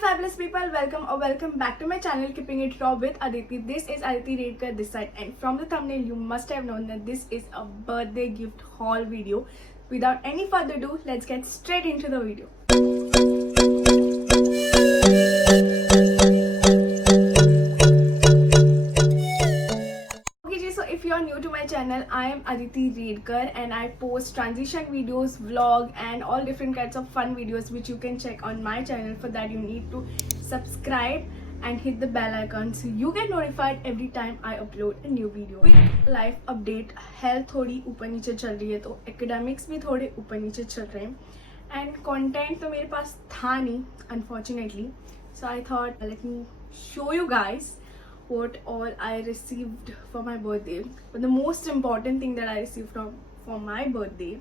fabulous people, welcome back to my channel Keeping It Raw with Aditi. This is Aditi Redkar this side, and from the thumbnail you must have known that this is a birthday gift haul video. Without any further ado, let's get straight into the video. So if you are new to my channel, I am Aditi Redkar and I post transition videos, vlog and all different kinds of fun videos which you can check on my channel. For that you need to subscribe and hit the bell icon so you get notified every time I upload a new video. Quick life update, health थोड़ी ऊपर नीचे चल रही है तो academics भी थोड़े ऊपर नीचे चल रहे हैं and content तो मेरे पास था नहीं unfortunately, so I thought let me show you guys what all I received for my birthday. But the most important thing that I received for my birthday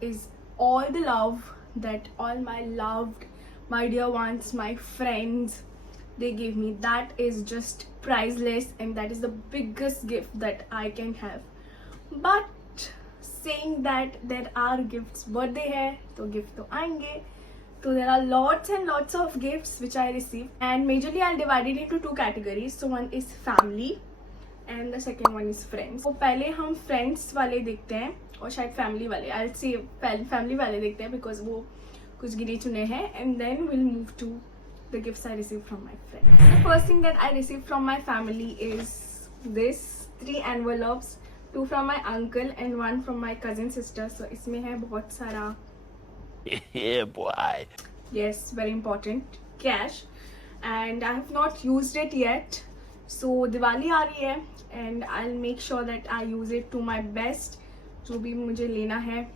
is all the love that all my loved, my dear ones, my friends, they gave me. That is just priceless and that is the biggest gift that I can have. But saying that there are gifts, birthday hai to gift to aayenge. So there are lots and lots of gifts which I received, and majorly I'll divide it into two categories. So one is family and the second one is friends. So पहले हम friends वाले देखते हैं और शायद family वाले. I'll say family वाले देखते हैं because वो कुछ गिने चुने हैं, and then we'll move to the gifts I received from my friends. The first thing that I received from my family is this 3 envelopes, 2 from my uncle and 1 from my cousin sister. So इसमें है बहुत सारा Yeah, boy. yes, very important cash, and I have not used it yet. So Diwali आ रही है and I'll make sure that I use it to my best. जो भी मुझे लेना है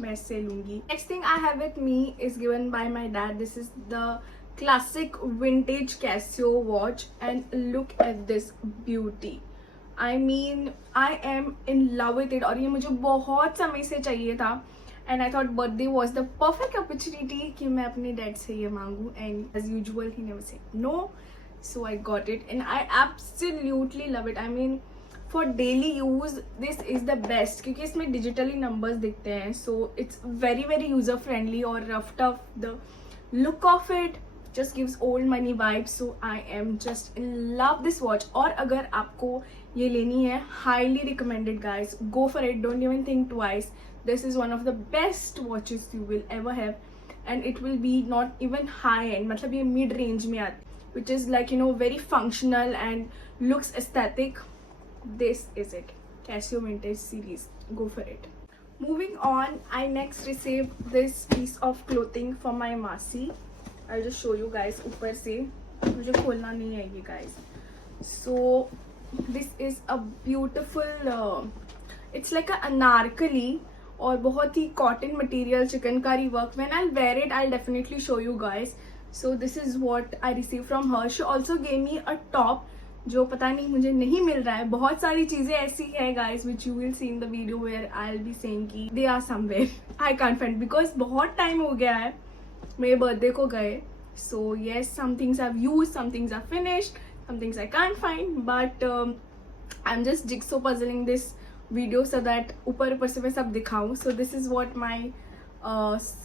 मैं इससे लूँगी. Next thing I have with me is given by my dad. This is the classic vintage Casio watch and look at this beauty. I mean I am in love with it और ये मुझे बहुत समय से चाहिए था. And I thought birthday was the perfect opportunity कि मैं अपने dad से ये मांगूं, and as usual he never said no, so I got it and I absolutely love it. I mean for daily use this is the best क्योंकि इसमें digitally numbers दिखते हैं, so it's very user friendly और rough tough. The look of it just gives old money vibes, so I am just in love this watch. और अगर आपको ये लेनी है, highly recommended guys, go for it, don't even think twice. This is one of the best watches you will ever have, and it will be not even high end, मतलब ये mid range में आती, which is like you know very functional and looks aesthetic. This is it, Casio Vintage series, go for it. Moving on, I next received this piece of clothing from my Masi. I'll just show you guys ऊपर से, मुझे खोलना नहीं है ये guys. So this is a beautiful it's like a anarkali और बहुत ही cotton material, chicankari work. When I'll wear it, I'll definitely show you guys. So this is what I received from her. She also gave me a top जो पता नहीं मुझे नहीं मिल रहा है. बहुत सारी चीजें ऐसी है guys which you will see in the video where I'll be saying कि they are somewhere I can't find because बहुत time हो गया है मेरे birthday को गए. So yes, some things I've used, some things are finished, some things I can't find, but I'm just jigsaw puzzling this video so that ऊपर से मैं सब दिखाऊं. So this is what my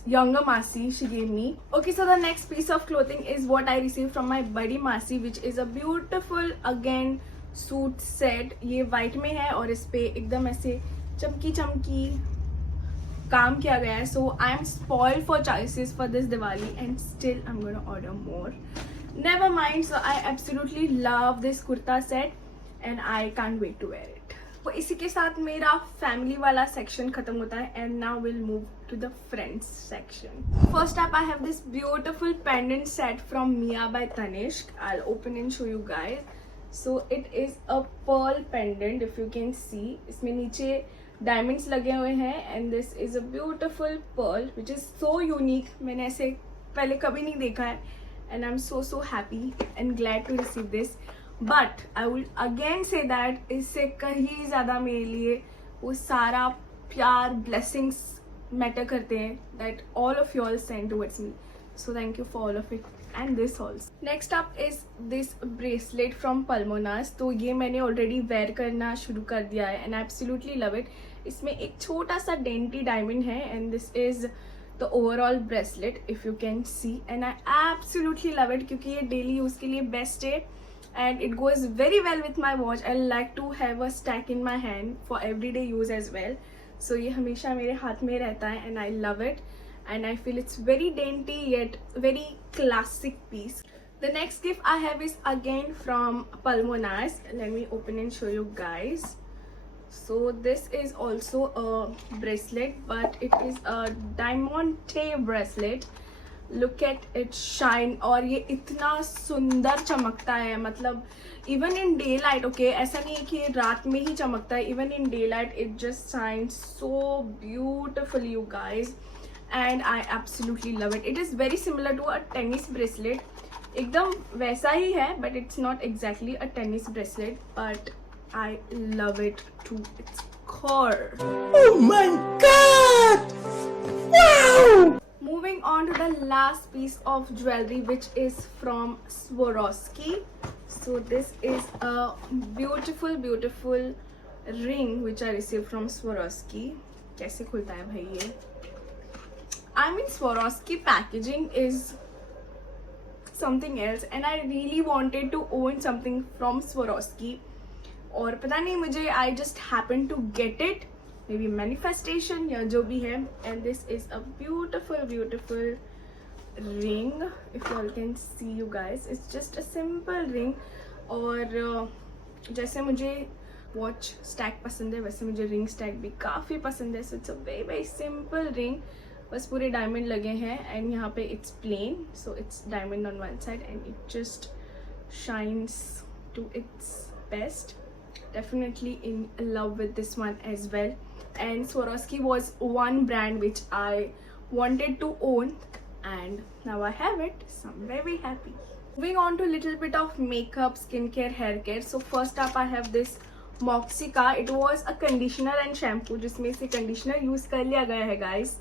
younger Masi she gave me. Okay, so the next piece of clothing is what I received from my buddy Masi, which is a beautiful again suit set. ये white में है और इस पे एकदम ऐसे चमकी काम किया गया है. So I am spoiled for choices for this Diwali and still I'm gonna order more. Never mind. So I absolutely love this kurta set and I can't wait to wear it. तो इसी के साथ मेरा family वाला section खत्म होता है and now we'll move to the friends section. First up I have this beautiful pendant set from Mia by Tanishq. I'll open and show you guys. So it is a pearl pendant, if you can see. इसमें नीचे diamonds लगे हुए हैं and this is a beautiful pearl which is so unique. मैंने ऐसे पहले कभी नहीं देखा है and I'm so happy and glad to receive this. But I will again say that इससे कहीं ज़्यादा मेरे लिए वो सारा प्यार blessings matter करते हैं that all of you all send towards me. So thank you for all of it and this also. Next up is this bracelet from Palmonas. तो ये मैंने already wear करना शुरू कर दिया है and I absolutely love it. इसमें एक छोटा सा dainty diamond है and this is the overall bracelet, if you can see, and I absolutely love it क्योंकि ये daily use के लिए best है and it goes very well with my watch. I like to have a stack in my hand for everyday use as well. So ये हमेशा मेरे हाथ में रहता है and I love it and I feel it's very dainty yet very classic piece. The next gift I have is again from Pulmonars. Let me open and show you guys. So this is also a bracelet, but it is a diamante bracelet. Look at it shine, और ये इतना सुंदर चमकता है, मतलब even in daylight, okay, ऐसा नहीं है कि ये रात में ही चमकता है, even in daylight it just shines so beautifully, you guys, and I absolutely love it. It is very similar to a tennis bracelet, एकदम वैसा ही है, but it's not exactly a tennis bracelet, but I love it to its core. Oh my god! Wow! Moving on to the last piece of jewelry, which is from Swarovski. So this is a beautiful ring which I received from Swarovski. कैसे खुलता है भाई ये? I mean Swarovski packaging is something else and I really wanted to own something from Swarovski. और पता नहीं मुझे I just happened to get it, maybe manifestation या जो भी है, and this is a beautiful ring. If you all can see, you guys, it's just a simple ring. और जैसे मुझे watch stack पसंद है वैसे मुझे ring stack भी काफ़ी पसंद है. So it's a very simple ring. बस पूरे डायमंड लगे हैं and यहाँ पे it's plain, so it's diamond on one side and it just shines to its best. Definitely in love with this one as well, and Swarovski was one brand which I wanted to own and now I have it, so I'm very happy. Moving on to a little bit of makeup, skincare, hair care. So first up I have this Moxica. It was a conditioner and shampoo जिसमें से conditioner use कर लिया गया है guys,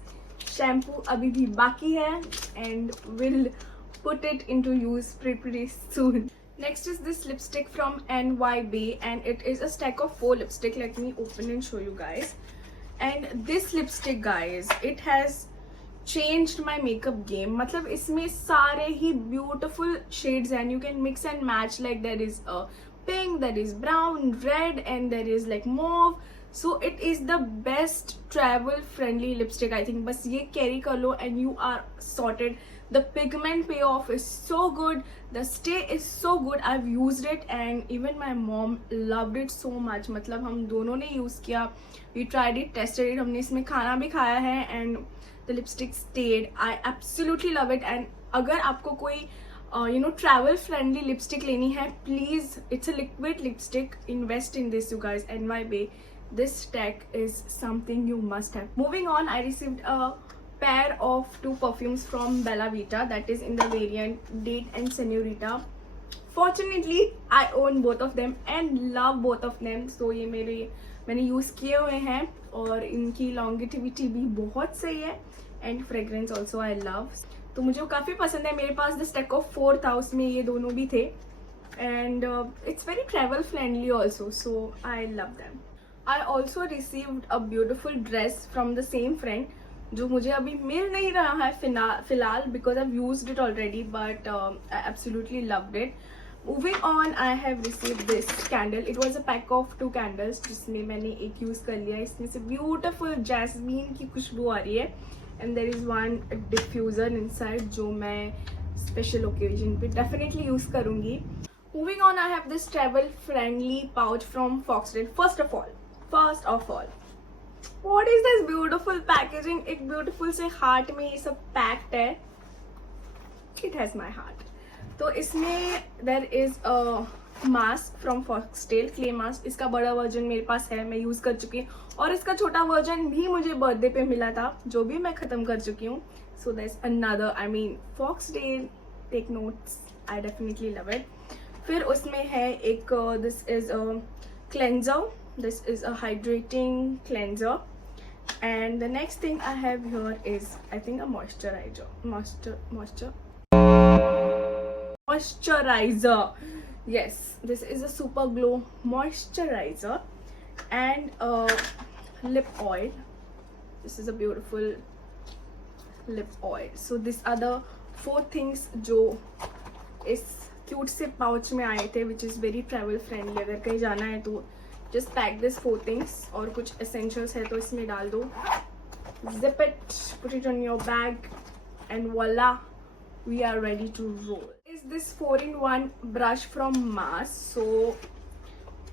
shampoo अभी भी बाकी है and will put it into use pretty soon. Next is this lipstick from NYB and it is a stack of 4 lipstick. Let me open and show you guys. And this lipstick guys, it has changed my makeup game. मतलब इसमें सारे ही beautiful shades and you can mix and match, like there is a pink, there is brown, red and there is like mauve. So it is the best travel friendly lipstick I think. बस ये carry कर लो and you are sorted. The pigment payoff is so good, the stay is so good. I've used it and even my mom loved it so much. मतलब हम दोनों ने use किया, we tried it, tested it, हमने इसमें खाना भी खाया है and the lipstick stayed. I absolutely love it. And अगर आपको कोई travel friendly lipstick लेनी है, please, it's a liquid lipstick, invest in this you guys. NYB, this stack is something you must have. Moving on, I received a pair of 2 perfumes from Bella Vita, that is in the variant Date and Senorita. Fortunately I own both of them and love both of them. So ये मैंने use किए हुए हैं और इनकी longevity भी बहुत सही है and fragrance also I love. तो मुझे वो काफ़ी पसंद है. मेरे पास the stack of 4 था, उसमें ये दोनों भी थे and it's very travel friendly also, so I love them. I also received a beautiful dress from the same friend जो मुझे अभी मिल नहीं रहा है फिलहाल because I've used it already, but I absolutely loved it. Moving on, I have received this candle. It was a pack of 2 candles जिसमें मैंने एक यूज़ कर लिया. इसमें से beautiful jasmine की खुशबू आ रही है and there is one diffuser inside जो मैं special occasion पे definitely use करूँगी. Moving on, I have this travel friendly pouch from Foxtail. First of all, what is this beautiful packaging? एक beautiful से heart में ये सब packed है. It has my heart. तो इसमें there is a mask from Foxtail, clay mask. इसका बड़ा वर्जन मेरे पास है, मैं यूज़ कर चुकी हूँ और इसका छोटा वर्जन भी मुझे बर्थडे पे मिला था जो भी मैं ख़त्म कर चुकी हूँ. So there's another, I mean Foxtail, take notes, I definitely love it. फिर उसमें है एक this is a cleanser. This is a hydrating cleanser. And the next thing I have here is, I think, a moisturizer. Moisturizer. Yes, this is a Super Glow moisturizer and a lip oil. This is a beautiful lip oil. So these are the 4 things जो इस cute से pouch में आए थे, which is very travel friendly. अगर कहीं जाना है तो just pack this 4 things. और कुछ essentials है तो इसमें डाल दो. Zip it, put it on your bag, and voila, we are ready to roll. Is this 4-in-1 brush from Mars. So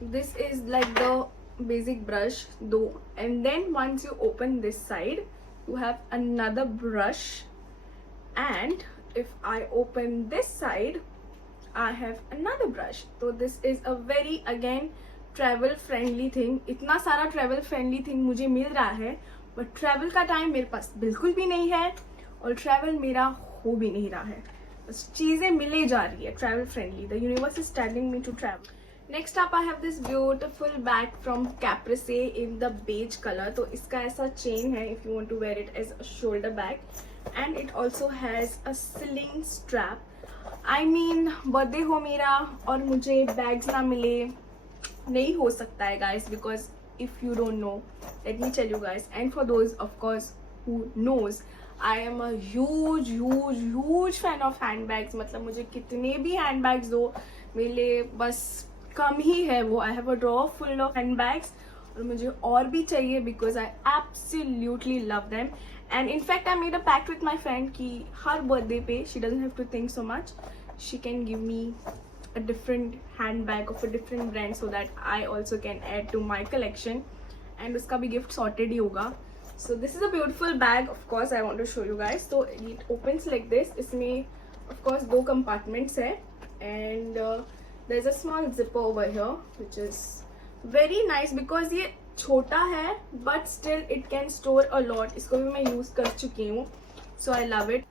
this is like the basic brush though, and then once you open this side you have another brush, and if I open this side I have another brush. So this is a very again travel friendly thing. इतना सारा travel friendly thing मुझे मिल रहा है, but travel का time मेरे पास बिल्कुल भी नहीं है और travel मेरा हो भी नहीं रहा है. बस चीज़ें मिले जा रही है travel friendly. The universe is telling me to travel. Next up I have this beautiful bag from Caprice in the beige color. तो इसका ऐसा chain है if you want to wear it as a shoulder bag, and it also has a sling strap. I mean birthday हो मेरा और मुझे bags ना मिले नहीं हो सकता है guys, because if you don't know, let me tell you guys, and for those of course who knows, I am a huge fan of handbags. मतलब मुझे कितने भी handbags दो मिले बस कम ही है वो. I have a drawer full of handbags और मुझे और भी चाहिए because I absolutely love them. And in fact I made a pact with my friend कि हर बर्थडे पे she doesn't have to think so much, she can give me a different handbag of a different brand so that I also can add to my collection, and उसका भी gift sorted ही होगा. So this is a beautiful bag. Of course I want to show you guys. तो it opens like this. इसमें of course 2 compartments है, and there's a small zipper over here which is very nice because ये छोटा है but still it can store a lot. इसको भी मैं use कर चुकी हूँ, so I love it.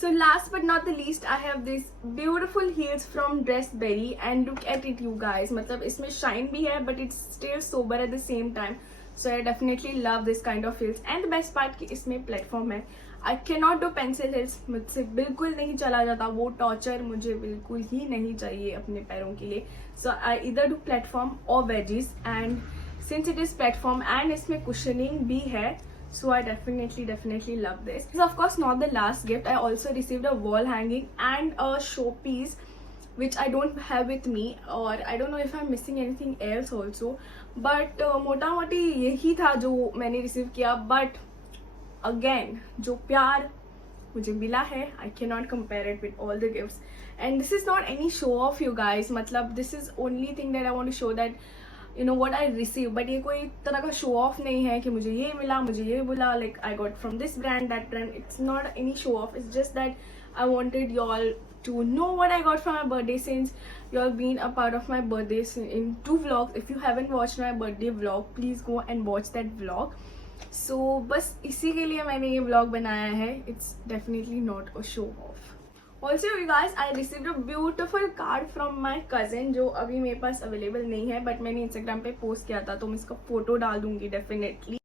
So last but not the least I have these beautiful heels from Dressberry, and look at it you guys. मतलब इसमें shine भी है but it's still sober at the same time. So I definitely love this kind of heels, and the best part कि इसमें platform है. I cannot do pencil heels. मुझसे बिल्कुल नहीं चला जाता वो टॉर्चर, मुझे बिल्कुल ही नहीं चाहिए अपने पैरों के लिए. So I either do platform or wedges, and since it is platform and इसमें cushioning भी है, so I definitely love this. This is of course not the last gift. I also received a wall hanging and a showpiece which I don't have with me, or I don't know if I'm missing anything else also, but मोटा मोटी यही था जो मैंने receive किया. But again जो प्यार मुझे मिला है I can not compare it with all the gifts, and this is not any show off you guys. मतलब this is only thing that I want to show that you know what I receive. But ये कोई तरह का show off नहीं है कि मुझे ये मिला, मुझे ये मिला, like I got from this brand that brand. It's not any show of. It's just that I wanted you all to know what I got for my birthday, since you all been a part of my birthday in 2 vlogs. If you haven't watched my birthday vlog, please go and watch that vlog. So बस इसी के लिए मैंने ये vlog बनाया है. It's definitely not a show off. Also you guys, I received a beautiful card from my cousin जो अभी मेरे पास available नहीं है, but मैंने Instagram पे post किया था तो मैं इसका फोटो डाल दूंगी definitely.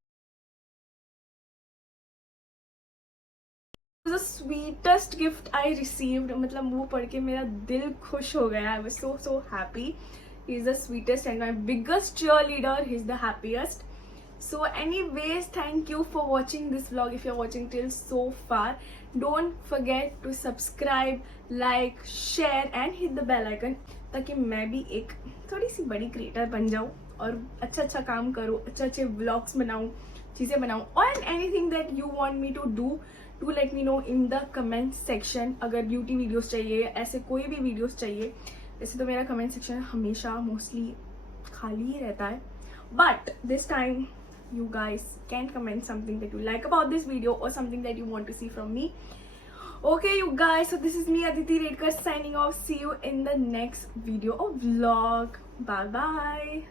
The sweetest gift I received. मतलब वो पढ़ के मेरा दिल खुश हो गया. I was so happy. He is the sweetest and my biggest cheerleader. He is the happiest. So anyways, thank you for watching this vlog. If you're watching till so far, don't forget to subscribe, like, share and hit the bell icon ताकि मैं भी एक थोड़ी सी बड़ी creator बन जाऊँ और अच्छा काम करूँ, अच्छे vlogs बनाऊँ, चीज़ें बनाऊँ. और anything that you want me to do, to let me know in the comment section. अगर ब्यूटी वीडियोस चाहिए, ऐसे कोई भी वीडियोस चाहिए, वैसे तो मेरा कमेंट सेक्शन हमेशा मोस्टली खाली ही रहता है, but this time you guys can comment something that you like about this video or something that you want to see from me. Okay you guys, so this is me Aditi Redkar signing off. See you in the next video or vlog. Bye bye.